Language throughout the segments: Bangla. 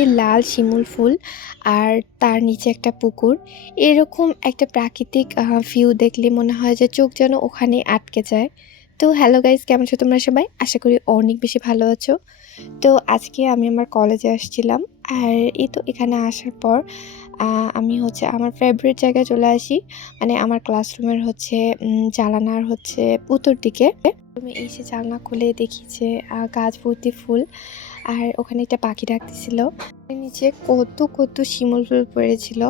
এই লাল শিমুল ফুল আর তার নিচে একটা পুকুর, এরকম একটা প্রাকৃতিক ভিউ দেখলে মনে হয় যে চোখ যেন ওখানে আটকে যায়। তো হ্যালো গাইস, কেমন আছো তোমরা সবাই? আশা করি অনেক বেশি ভালো আছো। তো আজকে আমি আমার কলেজে আসছিলাম, আর এই তো এখানে আসার পর আমি হচ্ছে আমার ফেভারিট জায়গায় চলে আসি। মানে আমার ক্লাসরুমের হচ্ছে জানালার হচ্ছে উত্তর দিকে। রুমে এসে জানলা খুলে দেখি যে গাছ ভর্তি ফুল, আর ওখানে একটা পাখি ডাকতেছিল। নিচে কত কত শিমুল ফুল পড়েছিল,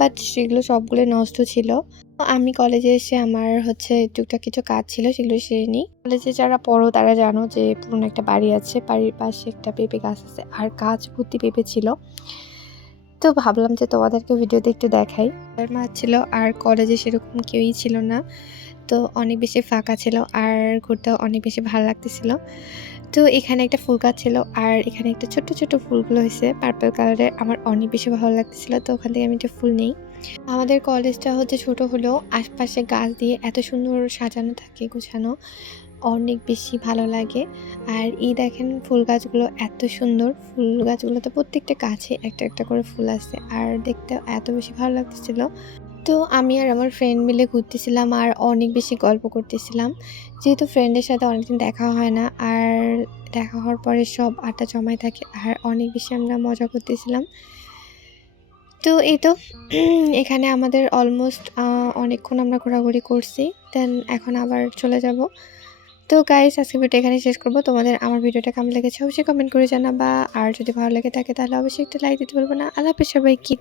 বাট সেগুলো সবগুলো নষ্ট ছিল। তো আমি কলেজে এসে আমার হচ্ছে টুকটাক কিছু কাজ ছিল, সেগুলো সেরে নিই। কলেজে যারা পড়ো তারা জানো যে পুরনো একটা বাড়ি আছে, বাড়ির পাশে একটা পেঁপে গাছ আছে, আর গাছ ভর্তি পেঁপে ছিল। তো ভাবলাম যে তোমাদেরকে ভিডিওতে একটু দেখাই। মা ছিল, আর কলেজে সেরকম কেউই ছিল না, তো অনেক বেশি ফাঁকা ছিল, আর ঘুরতেও অনেক বেশি ভালো লাগতেছিল। তো এখানে একটা ফুল গাছ ছিল, আর এখানে একটা ছোট্ট ছোট্ট ফুলগুলো হয়েছে পার্পল কালারের, আমার অনেক বেশি ভালো লাগতেছিল। তো ওখান থেকে আমি একটা ফুল নেই। আমাদের কলেজটা হচ্ছে ছোট হলেও আশপাশে গাছ দিয়ে এত সুন্দর সাজানো থাকে, গোছানো, অনেক বেশি ভালো লাগে। আর এই দেখেন ফুল গাছগুলো এত সুন্দর, ফুল গাছগুলোতে প্রত্যেকটা গাছে একটা একটা করে ফুল আছে, আর দেখতে এত বেশি ভালো লাগতেছিল। তো আমি আর আমার ফ্রেন্ড মিলে ঘুরতেছিলাম, আর অনেক বেশি গল্প করতেছিলাম, যেহেতু ফ্রেন্ডের সাথে অনেকদিন দেখা হয় না। আর দেখা হওয়ার পরে সব আড্ডা জমায় থাকে, আর অনেক বেশি আমরা মজা করতেছিলাম। তো এই তো এখানে আমাদের অলমোস্ট অনেকক্ষণ আমরা ঘোরাঘুরি করছি, দেন এখন আবার চলে যাব। তো গাইস, আজকে ভিডিওটা এখানে শেষ করব। তোমাদের আমার ভিডিওটা কেমন লেগেছে অবশ্যই কমেন্ট করে জানাবা, আর যদি ভালো লেগে থাকে তাহলে অবশ্যই একটা লাইক দিতে বলবো না। আল্লাহ হাফেজ সবাইকে।